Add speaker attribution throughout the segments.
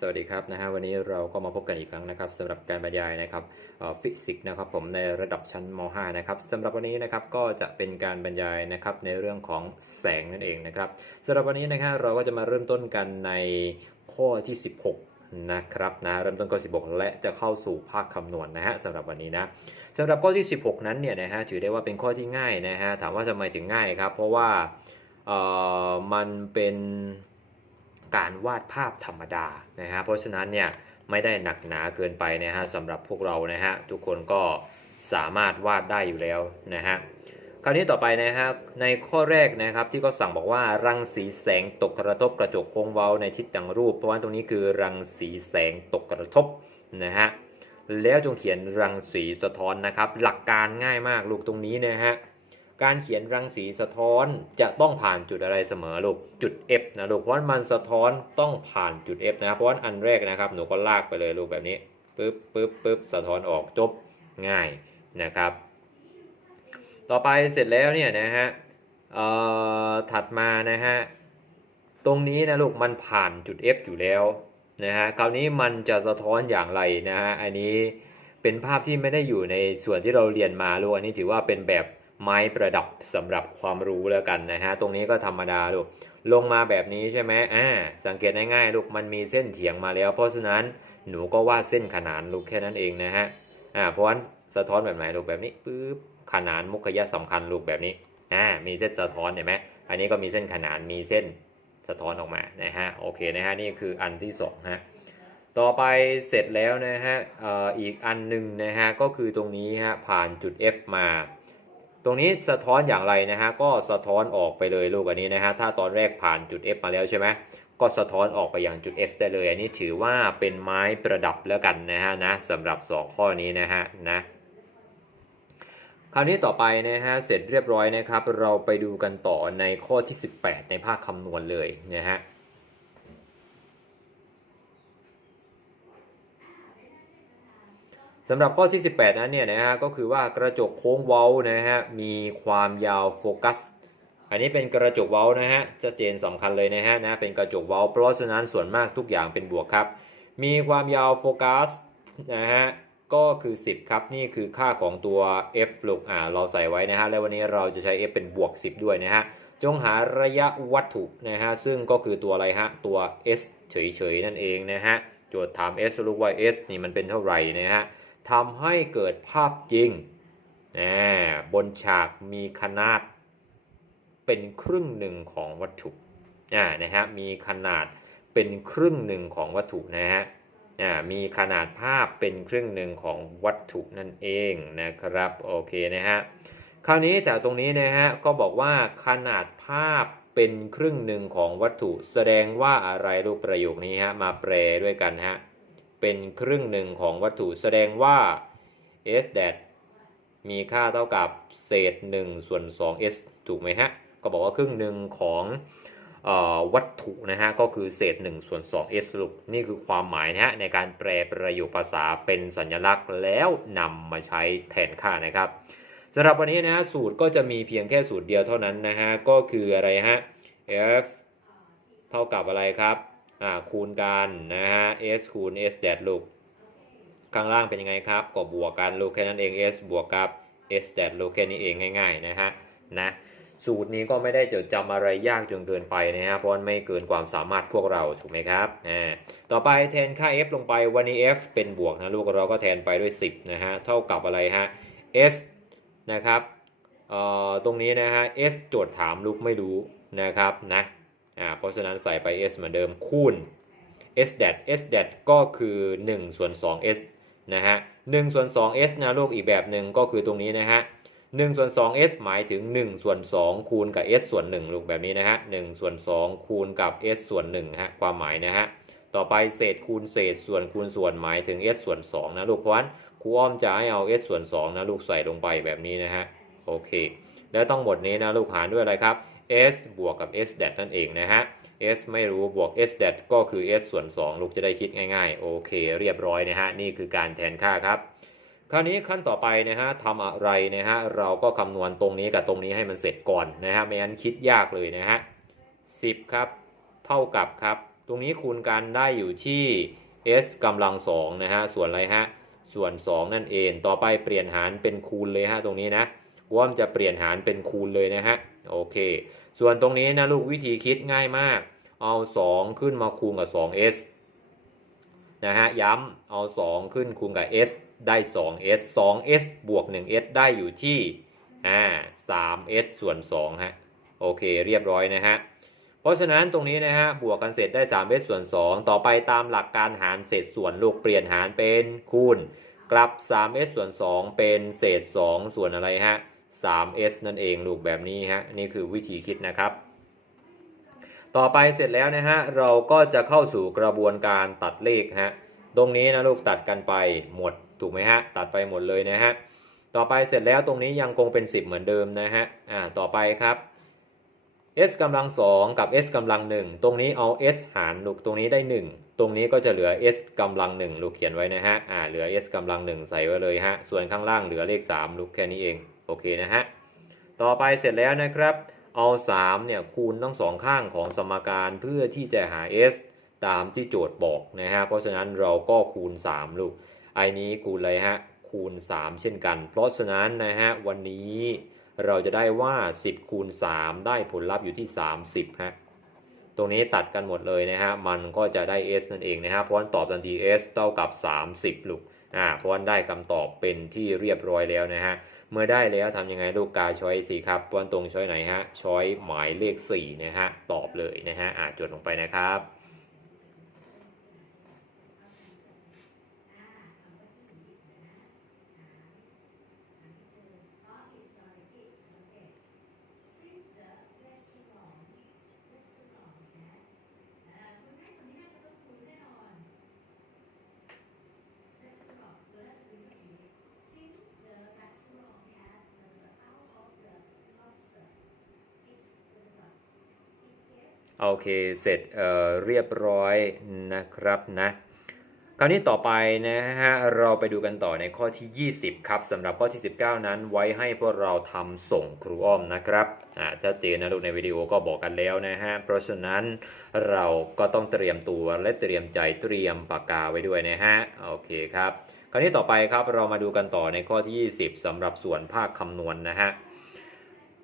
Speaker 1: สวัสดีครับนะฮะวันนี้เราก็มาพบกันอีกครั้งนะครับสำหรับการบรรยายนะครับฟิสิกส์นะครับผมในระดับชั้นม .5 นะครับสำหรับวันนี้นะครับก็จะเป็นการบรรยายนะครับในเรื่องของแสงนั่นเองนะครับสำหรับวันนี้นะครับเราก็จะมาเริ่มต้นกันในข้อที่ 16นะครับนะเริ่มต้นข้อ 16 และจะเข้าสู่ภาคคำนวณนะฮะสำหรับวันนี้นะสำหรับข้อที่ 16 นั้นเนี่ยนะฮะถือได้ว่าเป็นข้อที่ง่ายนะฮะถามว่าทำไมถึงง่ายครับเพราะว่าเอ่อมันเป็น การวาดภาพธรรมดานะฮะเพราะฉะนั้นเนี่ยไม่ได้หนักหนาเกินไปนะฮะสำหรับพวกเรานะฮะทุกคนก็สามารถวาดได้อยู่แล้วนะฮะคราวนี้ต่อไปนะฮะในข้อแรกนะครับที่เขาสั่งบอกว่ารังสีแสงตกกระทบกระจกโค้งเว้าในทิศต่างรูป เพราะว่าตรงนี้คือรังสีแสงตกกระทบนะฮะแล้วจงเขียนรังสีสะท้อนนะครับ หลักการง่ายมากลูกตรงนี้นะฮะ การเขียนรังสีสะท้อนจะต้องผ่านจุดอะไรเสมอลูกจุด F นะลูกเพราะมันสะท้อนต้องผ่านจุด F นะครับเพราะว่าอันแรกนะครับหนูก็ลากไปเลยลูกแบบนี้ปึ๊บปึ๊บปึ๊บสะท้อนออกจบง่ายนะครับ ต่อไปเสร็จแล้วเนี่ยนะฮะเอ่อถัดมานะฮะตรงนี้นะลูกมันผ่านจุด F อยู่แล้วนะฮะคราวนี้มันจะสะท้อนอย่างไรนะฮะอันนี้เป็นภาพที่ไม่ได้อยู่ในส่วนที่เราเรียนมาลูกอันนี้ถือว่าเป็นแบบ ไม้ประดับสำหรับความรู้แล้วกันนะฮะตรงนี้ก็ธรรมดาลูกลงมาแบบนี้ใช่ไหมอ่าสังเกตง่ายๆลูกมันมีเส้นเฉียงมาแล้ว เพราะฉะนั้นหนูก็วาดเส้นขนานลูกแค่นั้นเองนะฮะอ่าเพราะฉะนั้นสะท้อนแบบไหนลูกแบบนี้ปึ๊บขนานมุขยะสำคัญลูกแบบนี้อ่ามีเส้นสะท้อนเห็นไหมอันนี้ก็มีเส้นขนานมีเส้นสะท้อนออกมานะฮะโอเคนะฮะนี่คืออันที่สองฮะต่อไปเสร็จแล้วนะฮะอออีกอันหนึ่งนะฮะก็คือตรงนี้ฮะผ่านจุด F มา ตรงนี้สะท้อนอย่างไรนะฮะก็สะท้อนออกไปเลยลูกอันนี้นะฮะถ้าตอนแรกผ่านจุด F มาแล้วใช่ไหมก็สะท้อนออกไปอย่างจุด F ได้เลย อันนี้ถือว่าเป็นไม้ประดับแล้วกันนะฮะนะสำหรับ 2 ข้อนี้นะฮะนะคราวนี้ต่อไปนะฮะเสร็จเรียบร้อยนะครับ เราไปดูกันต่อในข้อที่ 18 ในภาคคำนวณเลยนะฮะ สำหรับข้อที่ 18 นั้นเนี่ยนะฮะก็คือว่ากระจกโค้งเว้านะฮะมีความยาวโฟกัส อันนี้เป็นกระจกเว้านะฮะชัดเจนสำคัญเลยนะฮะนะเป็นกระจกเว้า เพราะฉะนั้นส่วนมากทุกอย่างเป็นบวกครับ มีความยาวโฟกัสนะฮะก็คือ 10 ครับ นี่คือค่าของตัว f ลูกอ่าเราใส่ไว้นะฮะแล้ววันนี้เราจะใช้ f เป็นบวก 10 ด้วยนะฮะจงหาระยะวัตถุนะฮะซึ่งก็คือตัวอะไรฮะตัว s เฉยๆนั่นเองนะฮะโจทย์ถาม s ลูกว่า s นี่มันเป็นเท่าไหร่นะฮะ ทำให้เกิดภาพจริงบนฉากมีขนาดเป็นครึ่งหนึ่งของวัตถุนะฮะมีขนาดเป็นครึ่งหนึ่งของวัตถุนะฮะมีขนาดภาพเป็นครึ่งหนึ่งของวัตถุนั่นเองนะครับโอเคนะฮะคราวนี้จากตรงนี้นะฮะก็บอกว่าขนาดภาพเป็นครึ่งหนึ่งของวัตถุ แสดงว่าอะไรรูปประโยคนี้ฮะมาแปลด้วยกันฮะ เป็นครึ่งหนึ่งของวัตถุแสดงว่า s แดมีค่าเท่ากับเศษ1ส่วน 2 s ถูกไหมฮะ ก็บอกว่าครึ่งหนึ่งของออวัตถุนะฮะ ก็คือเศษ1ส่วน 2 s สรุปนี่คือความหมายนะฮะ ในการแปลประโยคภาษาเป็นสัญลักษณ์แล้วนำมาใช้แทนค่านะครับสำหรับวันนี้นะฮะสูตรก็จะมีเพียงแค่สูตรเดียวเท่านั้นนะฮะ ก็คืออะไรฮะ f เท่ากับอะไรครับ อ่าคูณกันนะฮะ s คูณ s แดดลูกข้างล่างเป็นยังไงครับ ก็บวกกันลูกแค่นั้นเอง s บวกกับ s แดดลูกแค่นี้เองง่าย ๆ นะฮะนะสูตรนี้ก็ไม่ได้จดจำอะไรยากจนเกินไปนะฮะเพราะไม่เกินความสามารถพวกเราถูกไหมครับอ่าต่อไปแทนค่า f ลงไปวันนี้ f เป็นบวกนะลูกเราก็แทนไปด้วย 10นะฮะเท่ากับอะไรฮะ s นะครับเอ่อตรงนี้นะฮะ s โจทย์ถามลูกไม่รู้นะครับนะ อ่าเพราะฉะนั้นใส่ไป s เหมือนเดิมคูณ s แดด s แดดก็คือ 1 ส่วน 2 s นะฮะ1ส่วน 2 s นะลูกอีกแบบหนึ่งก็คือตรงนี้นะฮะ1ส่วน 2 s หมายถึง 1 ส่วน 2 คูณกับ s ส่วน 1 ลูกแบบนี้นะฮะ1ส่วน 2 คูณกับ s ส่วน1ฮะความหมายนะฮะต่อไปเศษคูณเศษส่วนคูณส่วนหมายถึง s ส่วน2นะลูกเพราะฉะนั้นครูอ้อมจะให้เอา s ส่วน2นะลูกใส่ลงไปแบบนี้นะฮะโอเค แล้วต้องหมดนี้นะลูกหารด้วยอะไรครับ s บวกกับ s แดดนั่นเองนะฮะ s ไม่รู้บวก s แดดก็คือ s ส่วน 2 ลูกจะได้คิดง่ายๆ โอเค เรียบร้อยนะฮะ นี่คือการแทนค่าครับ คราวนี้ขั้นต่อไปนะฮะทำอะไรนะฮะ เราก็คำนวณตรงนี้กับตรงนี้ให้มันเสร็จก่อนนะฮะ ไม่งั้นคิดยากเลยนะฮะ10ครับ เท่ากับครับ ตรงนี้คูณกันได้อยู่ที่ s กำลังสองนะฮะ ส่วนอะไรฮะ ส่วน 2 นั่นเอง ต่อไปเปลี่ยนหารเป็นคูณเลยฮะตรงนี้นะ ว่ามันจะเปลี่ยนหารเป็นคูณเลยนะฮะโอเค ส่วนตรงนี้นะลูกวิธีคิดง่ายมาก เอา 2 ขึ้นมาคูณกับ 2s นะฮะย้ำเอา 2 ขึ้นคูณกับ s ได้ 2s 2s บวก 1s ได้อยู่ที่อ่า 3s ส่วน2ฮะโอเคเรียบร้อยนะฮะเพราะฉะนั้นตรงนี้นะฮะบวกกันเสร็จได้ 3s ส่วน 2 ต่อไปตามหลักการหารเศษส่วนลูกเปลี่ยนหารเป็นคูณกลับ 3s ส่วน 2 เป็นเศษ 2 ส่วนอะไรฮะ 3s นั่นเองลูกแบบนี้ฮะนี่คือวิธีคิดนะครับ ต่อไปเสร็จแล้วนะฮะเราก็จะเข้าสู่กระบวนการตัดเลขฮะตรงนี้นะลูกตัดกันไปหมดถูกไหมฮะตัดไปหมดเลยนะฮะต่อไปเสร็จแล้วตรงนี้ยังคงเป็น 10 เหมือนเดิมนะฮะอ่าต่อไปครับ s กำลัง2กับ s กำลัง1ตรงนี้เอา s หารลูกตรงนี้ได้ 1 ตรงนี้ก็จะเหลือ s กำลัง1ลูกเขียนไว้นะฮะอ่าเหลือ s กำลัง1ใส่ไว้เลยฮะส่วนข้างล่างเหลือเลข 3 ลูกแค่นี้เอง โอเคนะฮะ ต่อไปเสร็จแล้วนะครับ เอา3เนี่ยคูณทั้งสองข้างของสมการเพื่อที่จะหา s ตามที่โจทย์บอกนะฮะ เพราะฉะนั้นเราก็คูณ 3 ลูก ไอ้นี้คูณอะไรฮะ คูณ 3 เช่นกัน เพราะฉะนั้นนะฮะวันนี้เราจะได้ว่า 10 คูณ 3 ได้ผลลัพธ์อยู่ที่ 30 ฮะ ตรงนี้ตัดกันหมดเลยนะฮะ มันก็จะได้ s นั่นเองนะฮะ เพราะฉะนั้นตอบทันที s เท่ากับ 30 ลูก อ่า เพราะฉะนั้นได้คำตอบเป็นที่เรียบร้อยแล้วนะฮะ เมื่อได้แล้วทำยังไงลูกกาช้อยสีครับวันตรงช้อยไหนฮะช้อยหมายเลข4นะฮะตอบเลยนะฮะอ่าจดลงไปนะครับ โอเคเสร็จเเรียบร้อยนะครับนะคราวนี้ต่อไปนะฮะเราไปดูกันต่อในข้อที่ 20 ครับสำหรับข้อที่ 19 นั้นไว้ให้พวกเราทำส่งครูอ้อมนะครับอ่าชัดเจนนะลูกในวิดีโอก็บอกกันแล้วนะฮะเพราะฉะนั้นเราก็ต้องเตรียมตัวและเตรียมใจเตรียมปากกาไว้ด้วยนะฮะโอเคครับ คราวนี้ต่อไปครับเรามาดูกันต่อในข้อที่ 20สำหรับส่วนภาคคำนวณนะฮะ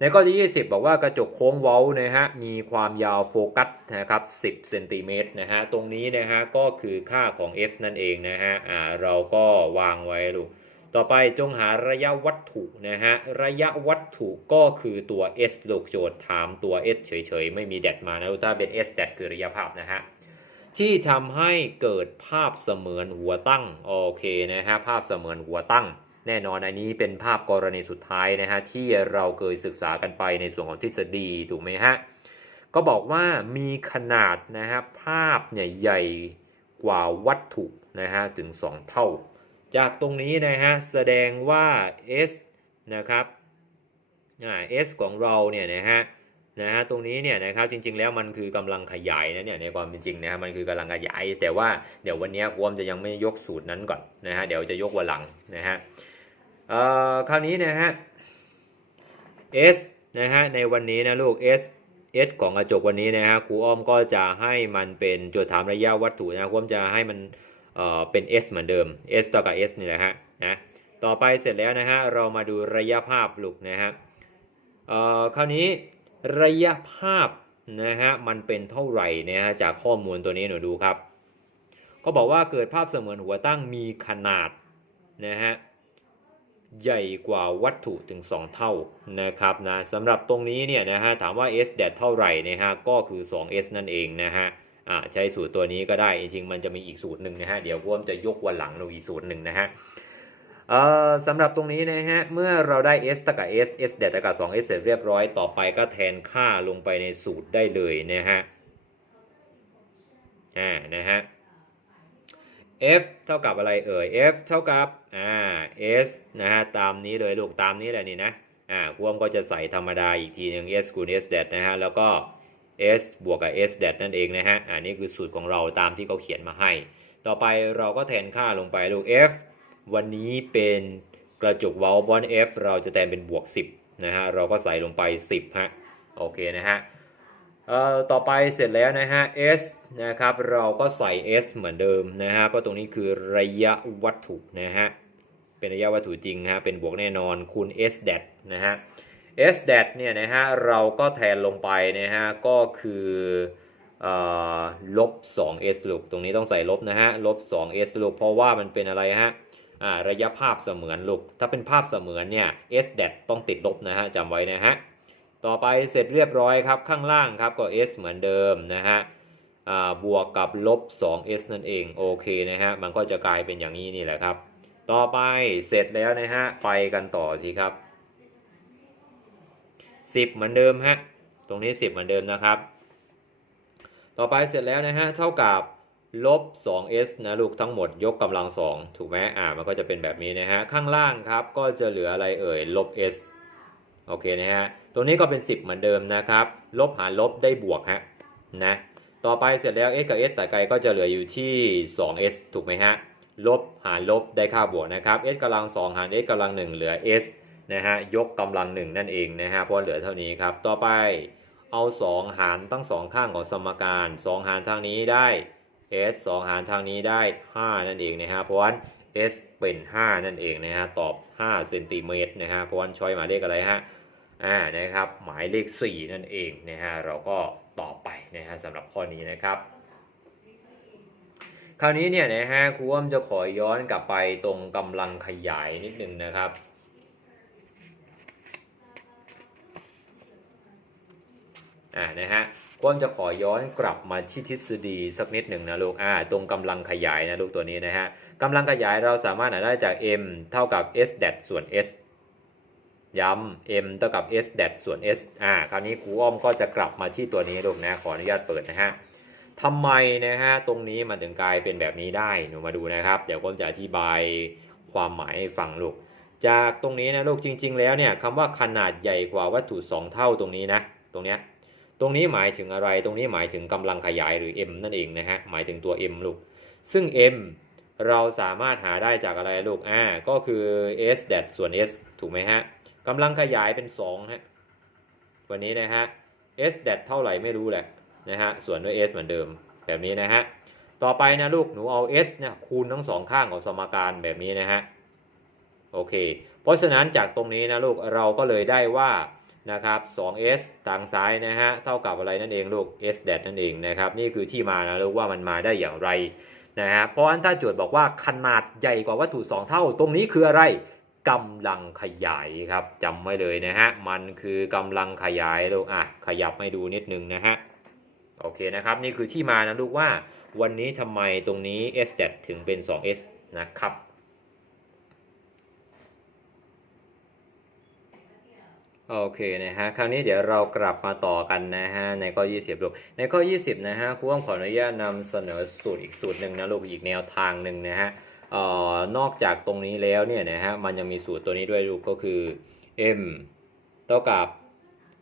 Speaker 1: ในข้อที่ 20 บอกว่ากระจกโค้งเว้านะฮะมีความยาวโฟกัสนะครับ 10 เซนติเมตรนะฮะตรงนี้นะฮะก็คือค่าของ f นั่นเองนะฮะอ่าเราก็วางไว้ลูกต่อไปจงหาระยะวัตถุนะฮะระยะวัตถุก็คือตัว s ลูกโจทย์ถามตัว s เฉยๆ ไม่มีแดดมานะลูกถ้าเป็น s แดดคือระยะภาพนะฮะที่ทำให้เกิดภาพเสมือนหัวตั้งโอเคนะฮะภาพเสมือนหัวตั้ง แน่นอนอันนี้เป็นภาพกรณีสุดท้ายนะฮะที่เราเคยศึกษากันไปในส่วนของทฤษฎีถูกไหมฮะก็บอกว่ามีขนาดนะฮะภาพเนี่ยใหญ่กว่าวัตถุนะฮะถึง 2 เท่า จากตรงนี้นะฮะแสดงว่า s นะครับอ่า s ของเราเนี่ยนะฮะนะฮะตรงนี้เนี่ยนะครับจริงๆแล้วมันคือกำลังขยายนะเนี่ยในความเป็นจริงนะฮะมันคือกำลังขยาย แต่ว่าเดี๋ยววันนี้กวมจะยังไม่ยกสูตรนั้นก่อนนะฮะเดี๋ยวจะยกวันหลังนะฮะ เอ่อคราวนี้นะฮะ s นะฮะในวันนี้นะลูก s s ของกระจกวันนี้นะฮะครูอ้อมก็จะให้มันเป็นโจทย์ถามระยะวัตถุนะครูอ้อมจะให้มันเอ่อเป็น s เหมือนเดิม s ต่อกับ s นี่แหละฮะนะต่อไปเสร็จแล้วนะฮะเรามาดูระยะภาพลูกนะฮะเอ่อคราวนี้ระยะภาพนะฮะมันเป็นเท่าไหร่นะฮะจากข้อมูลตัวนี้หนูดูครับ ก็บอกว่าเกิดภาพเสมือนหัวตั้งมีขนาดนะฮะ ใหญ่กว่าวัตถุถึง 2 เท่านะครับนะสำหรับตรงนี้เนี่ยนะฮะถามว่า s แดดเท่าไหร่นะฮะก็คือ 2s นั่นเองนะฮะอ่าใช้สูตรตัวนี้ก็ได้จริงๆมันจะมีอีกสูตรหนึ่งนะฮะเดี๋ยวพ่วมจะยกวันหลังเราอีกสูตรหนึ่งนะฮะเอ่อสำหรับตรงนี้นะฮะ เมื่อเราได้ s เท่ากับ s s แดดเท่ากับ 2s เสร็จเรียบร้อย ต่อไปก็แทนค่าลงไปในสูตรได้เลยนะฮะ อ่า นะฮะ f เท่ากับอะไรเอ่ย f เท่ากับอ่า s นะฮะตามนี้เลยลูกตามนี้แหละนี่นะอ่าพวมก็จะใส่ธรรมดาอีกทีหนึ่ง s คูณ s แดดนะฮะแล้วก็ s บวกกับ s แดดนั่นเองนะฮะอ่านี่คือสูตรของเราตามที่เขาเขียนมาให้ ต่อไปเราก็แทนค่าลงไปลูก f วันนี้เป็นกระจกว้าบอน f เราจะแทนเป็นบวก 10นะฮะเราก็ใส่ลงไป 10ฮะโอเคนะฮะ เอ่อต่อไปเสร็จแล้วนะฮะ s นะครับเราก็ใส่ s เหมือนเดิมนะฮะเพราะตรงนี้คือระยะวัตถุนะฮะเป็นระยะวัตถุจริงฮะเป็นบวกแน่นอนคูณ s dat นะฮะ s dat เนี่ยนะฮะเราก็แทนลงไปนะฮะก็คือลบ 2s ลูกตรงนี้ต้องใส่ลบนะฮะลบ 2s ลูกเพราะว่ามันเป็นอะไรฮะระยะภาพเสมือนลูกถ้าเป็นภาพเสมือนเนี่ย s dat ต้องติดลบนะฮะจำไว้นะฮะ ต่อไปเสร็จเรียบร้อยครับ ข้างล่างครับก็ s เหมือนเดิมนะฮะบวกกับลบ 2s นั่นเองโอเคนะฮะมันก็จะกลายเป็นอย่างนี้นี่แหละครับ ต่อไปเสร็จแล้วนะฮะไปกันต่อสิครับ 10 เหมือนเดิมฮะตรงนี้ 10 เหมือนเดิมนะครับ ต่อไปเสร็จแล้วนะฮะเท่ากับลบ 2s นะลูกทั้งหมดยกกำลัง 2 ถูกไหมอ่ามันก็จะเป็นแบบนี้นะฮะข้างล่างครับก็จะเหลืออะไรเอ่ยลบ s โอเคนะฮะ ตัวนี้ก็เป็น 10 เหมือนเดิมนะครับ ลบหารลบได้บวกฮะนะ ต่อไปเสร็จแล้ว x กับ s แต่ไกลก็จะเหลืออยู่ที่ 2s ถูกไหมฮะ ลบหารลบได้ค่าบวกนะครับ s กำลัง 2 หาร s กำลัง 1 เหลือ s นะฮะ ยกกำลัง 1 นั่นเองนะฮะ เพราะเหลือเท่านี้ครับ ต่อไปเอา 2 หารทั้ง 2 ข้างของสมการ 2 หารทางนี้ได้ s 2 หารทางนี้ได้ 5 นั่นเองนะฮะ เพราะว่า s เป็น 5 นั่นเองนะฮะ ตอบ 5 เซนติเมตรนะฮะ เพราะว่าช้อยหมายเลขอะไรฮะ อ่านะครับหมายเลข 4 นั่นเองนะฮะเราก็ตอบไปนะฮะสำหรับข้อนี้นะครับ คราวนี้เนี่ยนะฮะครูอ้อมจะขอย้อนกลับไปตรงกำลังขยายนิดนึงนะครับอ่านะฮะครูอ้อมจะขอย้อนกลับมาที่ทฤษฎีสักนิดหนึ่งนะลูกอ่าตรงกำลังขยายนะลูกตัวนี้นะฮะกำลังขยายเราสามารถหาได้จาก m เท่ากับ s dat ส่วน s ย้ำ m เท่ากับ s dat ส่วน s อ่า คราวนี้ครูอ้อมก็จะกลับมาที่ตัวนี้ลูกนะ ขออนุญาตเปิดนะฮะทำไมนะฮะ ตรงนี้มันถึงกลายเป็นแบบนี้ได้ หนูมาดูนะครับ เดี๋ยวผมจะอธิบายความหมายให้ฟังลูก จากตรงนี้นะลูกจริง ๆ แล้วเนี่ยคำว่าขนาดใหญ่กว่าวัตถุ 2 เท่าตรงนี้นะ ตรงเนี้ย ตรงนี้หมายถึงอะไร ตรงนี้หมายถึงกำลังขยายหรือ m นั่นเองนะฮะ หมายถึงตัว m ลูก ซึ่ง m เราสามารถหาได้จากอะไรลูก อ่า ก็คือ s dat ส่วน s ถูกไหมฮะ กำลังขยายเป็น2ฮะวันนี้นะฮะ s dat เท่าไหร่ไม่รู้แหละนะฮะส่วนด้วย s เหมือนเดิมแบบนี้นะฮะต่อไปนะลูกหนูเอา s เนี่ยคูณทั้งสองข้างของสมการแบบนี้นะฮะโอเค เพราะฉะนั้นจากตรงนี้นะลูกเราก็เลยได้ว่านะครับ 2s ทางซ้ายนะฮะเท่ากับอะไรนั่นเองลูก s dat นั่นเองนะครับนี่คือที่มานะลูกว่ามันมาได้อย่างไรนะฮะเพราะฉะนั้นถ้าโจทย์บอกว่าขนาดใหญ่กว่าวัตถุ 2 เท่า ตรงนี้คืออะไร กำลังขยายครับจำไว้เลยนะฮะมันคือกำลังขยายลูกอะขยับให้ดูนิดนึงนะฮะโอเคนะครับนี่คือที่มานะลูกว่าวันนี้ทำไมตรงนี้ s ถึงเป็น 2s นะครับโอเคนะฮะคราวนี้เดี๋ยวเรากลับมาต่อกันนะฮะในข้อ 20 ลูก ในข้อ 20 นะฮะครูอ้อมขออนุญาตนำเสนอสูตรอีกสูตรหนึ่งนะลูกอีกแนวทางหนึ่งนะฮะ ออนอกจากตรงนี้แล้วเนี่ยนะฮะมันยังมีสูตรตัวนี้ด้วยลูกก็คือ m เท่ากับ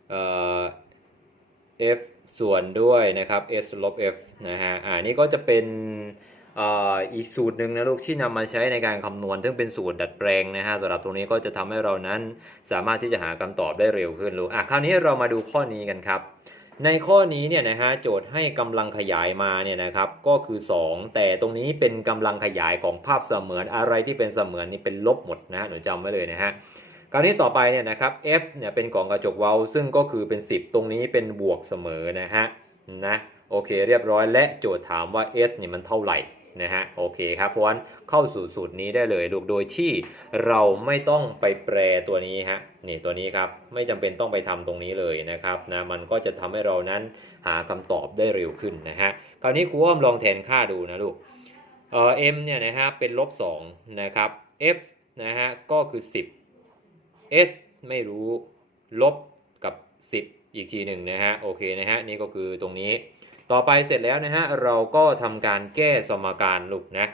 Speaker 1: เอ่อ f ส่วนด้วยนะครับ s ลบ f นะฮะอ่านี่ก็จะเป็นอีกสูตรหนึ่งนะลูกที่นำมาใช้ในการคำนวณ ซึ่งเป็นสูตรดัดแปลงนะฮะสำหรับตรงนี้ก็จะทำให้เรานั้นสามารถที่จะหาคำตอบได้เร็วขึ้นลูกอะคราวนี้เรามาดูข้อนี้กันครับ ในข้อนี้เนี่ยนะฮะโจทย์ให้กำลังขยายมาเนี่ยนะครับก็คือ 2 แต่ตรงนี้เป็นกำลังขยายของภาพเสมือนอะไรที่เป็นเสมือนนี่เป็นลบหมดนะฮะหนูจำไว้เลยนะฮะคราวนี้ต่อไปเนี่ยนะครับ f เนี่ยเป็นของกระจกเว้าซึ่งก็คือเป็น 10 ตรงนี้เป็นบวกเสมอนะฮะนะโอเคเรียบร้อยและโจทย์ถามว่า s เนี่ยมันเท่าไหร่ นะฮะโอเคครับเพราะฉะนั้นเข้าสู่สูตรนี้ได้เลยลูกโดยที่เราไม่ต้องไปแปรตัวนี้ฮะนี่ตัวนี้ครับไม่จำเป็นต้องไปทำตรงนี้เลยนะครับนะมันก็จะทำให้เรานั้นหาคำตอบได้เร็วขึ้นนะฮะคราวนี้ครูอ้อมลองแทนค่าดูนะลูกเอ่อ m เนี่ยนะฮะเป็นลบ2นะครับ f นะฮะก็คือ 10 s ไม่รู้ลบกับ 10 อีกทีหนึ่งนะฮะโอเคนะฮะนี่ก็คือตรงนี้ ต่อไปเสร็จแล้วนะฮะเราก็ทำการแก้สมการลูกนะ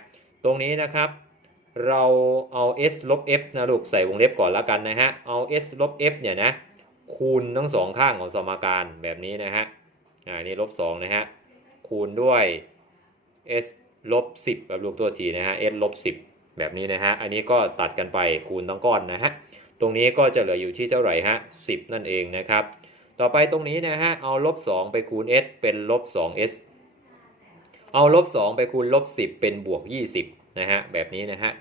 Speaker 1: ตรงนี้นะครับเราเอา s ลบ f นะลูกใส่วงเล็บก่อนแล้วกันนะฮะเอา s ลบ f เนี่ยนะคูณทั้งสองข้างของสมการแบบนี้นะฮะอ่านี่ลบ2นะฮะคูณด้วย s ลบ10แบบลูกตัวทีนะฮะ s ลบ10 แบบนี้นะฮะอันนี้ก็ตัดกันไปคูณทั้งก้อนนะฮะตรงนี้ก็จะเหลืออยู่ที่เท่าไหร่ฮะ10 นั่นเองนะครับ ต่อไปตรงนี้นะฮะ เอาลบ2ไปคูณ s เป็นลบ 2s เอาลบ2ไปคูณลบ10 เป็นบวก 20 นะฮะ แบบนี้นะฮะ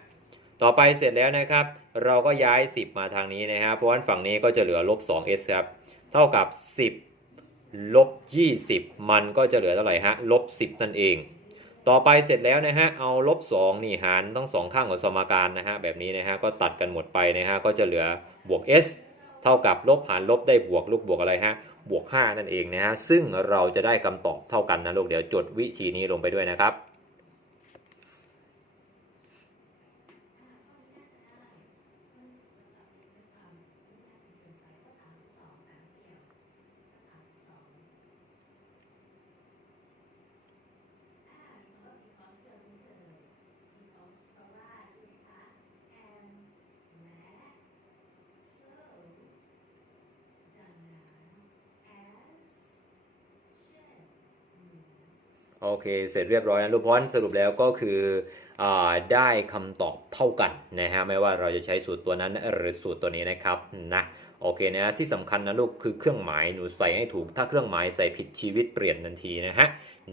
Speaker 1: ต่อไปเสร็จแล้วนะครับ เราก็ย้าย 10 มาทางนี้นะฮะ เพราะฉะนั้นฝั่งนี้ก็จะเหลือลบ 2s ครับ เท่ากับ 10 ลบ 20 มันก็จะเหลือเท่าไหร่ฮะ ลบ 10 นั่นเอง ต่อไปเสร็จแล้วนะฮะ เอาลบ 2 นี่หารทั้งสองข้างของสมการนะฮะ แบบนี้นะฮะ ก็ตัดกันหมดไปนะฮะ ก็จะเหลือบวก s เท่ากับลบหารลบได้บวกลูกบวกอะไรฮะบวก 5 นั่นเองนะฮะซึ่งเราจะได้คำตอบเท่ากันนะลูกเดี๋ยวจดวิธีนี้ลงไปด้วยนะครับ โอเค เสร็จเรียบร้อยนะลูกเพราะฉะนั้นสรุปแล้วก็คืออได้คำตอบเท่ากันนะฮะไม่ว่าเราจะใช้สูตรตัวนั้นหรือสูตรตัวนี้นะครับนะโอเคนะที่สำคัญนะลูกคือเครื่องหมายหนูใส่ให้ถูก ถ้าเครื่องหมายใส่ผิดชีวิตเปลี่ยนทันทีนะฮะ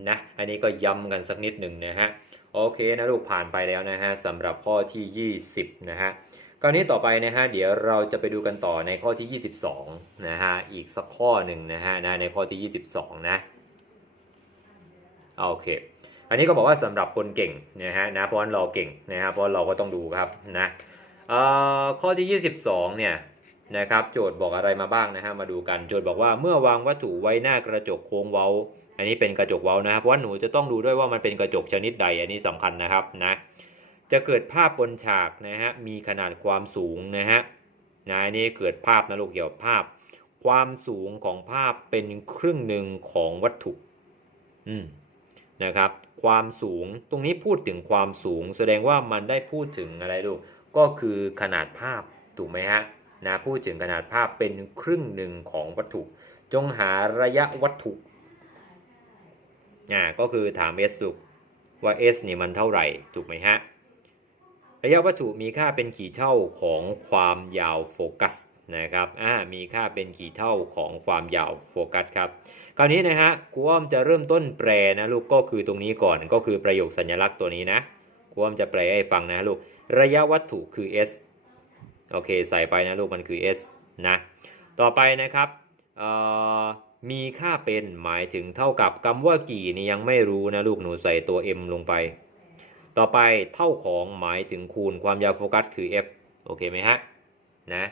Speaker 1: นะอันนี้ก็ย้ำกันสักนิดหนึ่งนะฮะโอเคนะลูกผ่านไปแล้วนะฮะสำหรับข้อที่ 20นะฮะคราวนี้ต่อไปนะฮะเดี๋ยวเราจะไปดูกันต่อในข้อที่ 22นะฮะอีกสักข้อหนึ่งนะฮะนะในข้อที่ 22 นะ โอเค อันนี้ก็บอกว่าสำหรับคนเก่งนะฮะนะเพราะว่าเราเก่งนะฮะเพราะเราก็ต้องดูครับนะเอ่อข้อที่ 22 เนี่ยนะครับโจทย์บอกอะไรมาบ้างนะฮะมาดูกันโจทย์บอกว่าเมื่อวางวัตถุไว้หน้ากระจกโค้งเว้า อันนี้เป็นกระจกเว้านะเพราะว่าหนูจะต้องดูด้วยว่ามันเป็นกระจกชนิดใดอันนี้สำคัญนะครับนะจะเกิดภาพบนฉากนะฮะมีขนาดความสูงนะฮะนะอันนี้เกิดภาพนะลูกเกี่ยวกับภาพ ความสูงของภาพเป็นครึ่งหนึ่งของวัตถุ อืม นะครับ ความสูงตรงนี้พูดถึงความสูง แสดงว่ามันได้พูดถึงอะไรลูกก็คือขนาดภาพถูกไหมฮะนะพูดถึงขนาดภาพเป็นครึ่งหนึ่งของวัตถุ จงหาระยะวัตถุอ่าก็คือถาม s ลูกว่า s นี่มันเท่าไหร่ถูกไหมฮะระยะวัตถุมีค่าเป็นกี่เท่าของความยาวโฟกัสนะครับอ่ามีค่าเป็นกี่เท่าของความยาวโฟกัสครับ คราวนี้นะฮะครูอ้อมจะเริ่มต้นแปลนะลูกก็คือตรงนี้ก่อนก็คือประโยคสัญลักษณ์ตัวนี้นะครูอ้อมจะแปลให้ฟังนะลูกระยะวัตถุคือ s โอเคใส่ไปนะลูกมันคือ s นะต่อไปนะครับมีค่าเป็นหมายถึงเท่ากับคำว่ากี่นี่ยังไม่รู้นะลูกหนูใส่ตัว m ลงไป ต่อไปเท่าของหมายถึงคูณความยาวโฟกัสคือ f โอเคไหมฮะนะ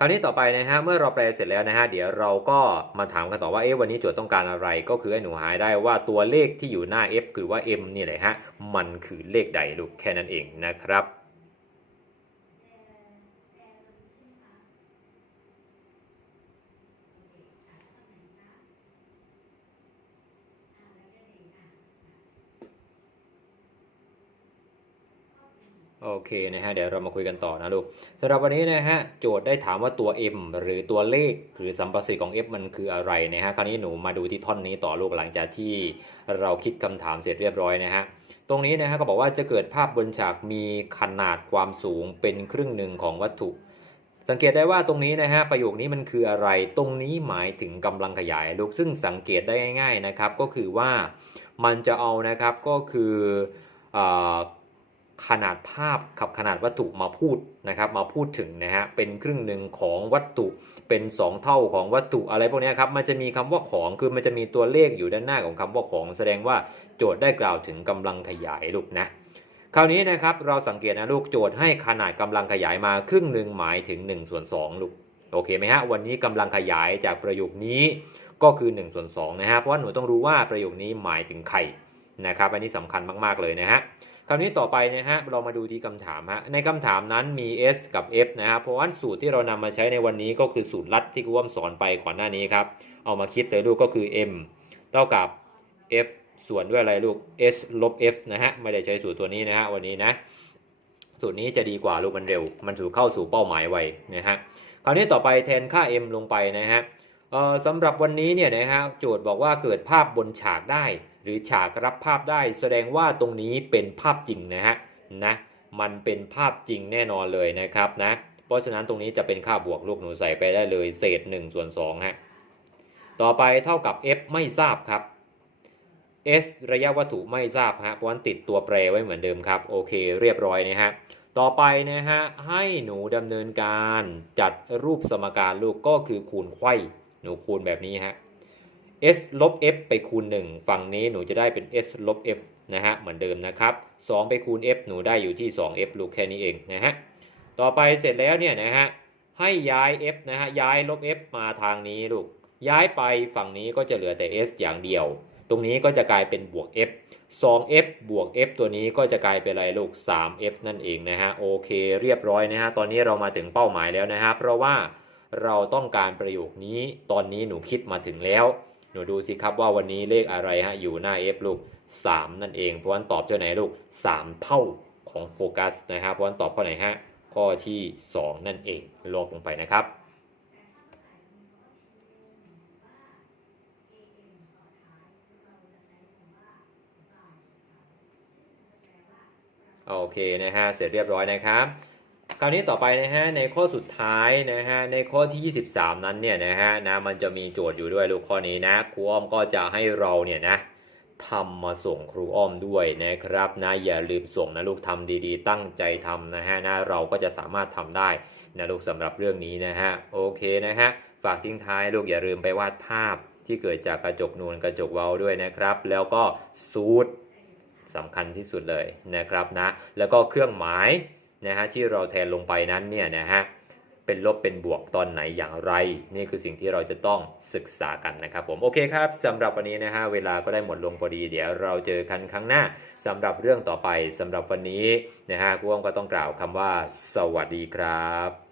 Speaker 1: คราวนี้ต่อไปนะฮะเมื่อเราแปลเสร็จแล้วนะฮะเดี๋ยวเราก็มาถามกันต่อว่าเอ๊ะวันนี้โจทย์ต้องการอะไร ก็คือให้หนูหายได้ว่าตัวเลขที่อยู่หน้า f คือว่า m นี่แหละฮะมันคือเลขใดลูกแค่นั้นเองนะครับ โอเคนะฮะเดี๋ยวเรามาคุยกันต่อนะลูกสำหรับวันนี้นะฮะโจทย์ได้ถามว่าตัว m หรือตัวเลขหรือสัมประสิทธิ์ของ f มันคืออะไรนะฮะคราวนี้หนูมาดูที่ท่อนนี้ต่อลูกหลังจากที่เราคิดคำถามเสร็จเรียบร้อยนะฮะตรงนี้นะฮะก็บอกว่าจะเกิดภาพบนฉากมีขนาดความสูงเป็นครึ่งหนึ่งของวัตถุ สังเกตได้ว่าตรงนี้นะฮะประโยคนี้มันคืออะไร ตรงนี้หมายถึงกำลังขยายลูกซึ่งสังเกตได้ง่าย ๆนะครับ ก็คือว่ามันจะเอานะครับก็คืออา ขนาดภาพกับขนาดวัตถุมาพูดนะครับมาพูดถึงนะฮะเป็นครึ่งหนึ่งของวัตถุเป็น 2 เท่าของวัตถุอะไรพวกนี้ครับมันจะมีคำว่าของคือมันจะมีตัวเลขอยู่ด้านหน้าของคำว่าของ แสดงว่าโจทย์ได้กล่าวถึงกำลังขยายลูกนะคราวนี้นะครับเราสังเกตนะลูกโจทย์ให้ขนาดกำลังขยายมาครึ่งหนึ่งหมายถึง1ส่วน2ลูกโอเคไหมฮะวันนี้กำลังขยายจากประโยคนี้ก็คือ1ส่วน2นะฮะเพราะว่าหนูต้องรู้ว่าประโยคนี้หมายถึงใครนะครับอันนี้สำคัญมากๆเลยนะฮะ คราวนี้ต่อไปนะฮะเรามาดูที่คำถามฮะในคำถามนั้นมี s กับ f นะฮะเพราะว่าสูตรที่เรานำมาใช้ในวันนี้ก็คือสูตรลัดที่ครูอ้อมสอนไปก่อนหน้านี้ครับ เอามาคิดเลยลูกก็คือ m เท่ากับ f ส่วนด้วยอะไรลูก s ลบ f นะฮะไม่ได้ใช้สูตรตัวนี้นะฮะวันนี้นะสูตรนี้จะดีกว่าลูกมันเร็ว มันถูกเข้าสู่เป้าหมายไวนะฮะคราวนี้ต่อไปแทนค่า m ลงไปนะฮะสำหรับวันนี้เนี่ยนะฮะโจทย์บอกว่าเกิดภาพบนฉากได้ รือฉากรับภาพได้ แสดงว่าตรงนี้เป็นภาพจริงนะฮะนะมันเป็นภาพจริงแน่นอนเลยนะครับนะเพราะฉะนั้นตรงนี้จะเป็นค่าบวกลูกหนูใส่ไปได้เลยเศษ1ส่วน2ฮะต่อไปเท่ากับ f ไม่ทราบครับ s ระยะวัตถุไม่ทราบฮะเพราะฉะนั้นติดตัวแปรไว้เหมือนเดิมครับโอเค เรียบร้อยนะฮะต่อไปนะฮะให้หนูดำเนินการจัดรูปสมการลูกก็คือคูณไขว้หนูคูณแบบนี้ฮะ s ลบ f ไปคูณ 1 ฝั่งนี้หนูจะได้เป็น s ลบ f นะฮะ เหมือนเดิมนะครับ 2 ไปคูณ f หนูได้อยู่ที่ 2f ลูกแค่นี้เองนะฮะ ต่อไปเสร็จแล้วเนี่ยนะฮะ ให้ย้าย f นะฮะ ย้ายลบ f มาทางนี้ลูก ย้ายไปฝั่งนี้ก็จะเหลือแต่ s อย่างเดียว ตรงนี้ก็จะกลายเป็นบวก f 2f บวก f ตัวนี้ก็จะกลายเป็นอะไรลูก 3f นั่นเองนะฮะ โอเค เรียบร้อยนะฮะ ตอนนี้เรามาถึงเป้าหมายแล้วนะฮะ เพราะว่าเราต้องการประโยคนี้ ตอนนี้หนูคิดมาถึงแล้ว หนูดูสิครับว่าวันนี้เลขอะไรฮะอยู่หน้า f ลูก 3 นั่นเอง เพราะฉะนั้นตอบเจ้าไหนลูก 3 เท่าของโฟกัสนะครับ เพราะฉะนั้นตอบข้อไหนฮะข้อที่ 2 นั่นเองลบลงไปนะครับโอเคนะฮะเสร็จเรียบร้อยนะครับ คราวนี้ต่อไปนะฮะในข้อสุดท้ายนะฮะในข้อที่ 23 นั้นเนี่ยนะฮะนะมันจะมีโจทย์อยู่ด้วยลูกข้อนี้นะครูอ้อมก็จะให้เราเนี่ยนะทำมาส่งครูอ้อมด้วยนะครับนะอย่าลืมส่งนะลูกทำดีๆ ตั้งใจทำนะฮะนะเราก็จะสามารถทำได้นะลูกสำหรับเรื่องนี้นะฮะโอเคนะฮะฝากทิ้งท้ายลูกอย่าลืมไปวาดภาพที่เกิดจากกระจกนูนกระจกเว้าด้วยนะครับ แล้วก็สูตรสำคัญที่สุดเลยนะครับนะแล้วก็เครื่องหมาย นะฮะที่เราแทนลงไปนั้นเนี่ยนะฮะเป็นลบเป็นบวกตอนไหนอย่างไร นี่คือสิ่งที่เราจะต้องศึกษากันนะครับผมโอเคครับสำหรับวันนี้นะฮะเวลาก็ได้หมดลงพอดีเดี๋ยวเราเจอกันครั้งหน้าสำหรับเรื่องต่อไปสำหรับวันนี้นะฮะกูอ้อมก็ต้องกล่าวคำว่า สวัสดีครับ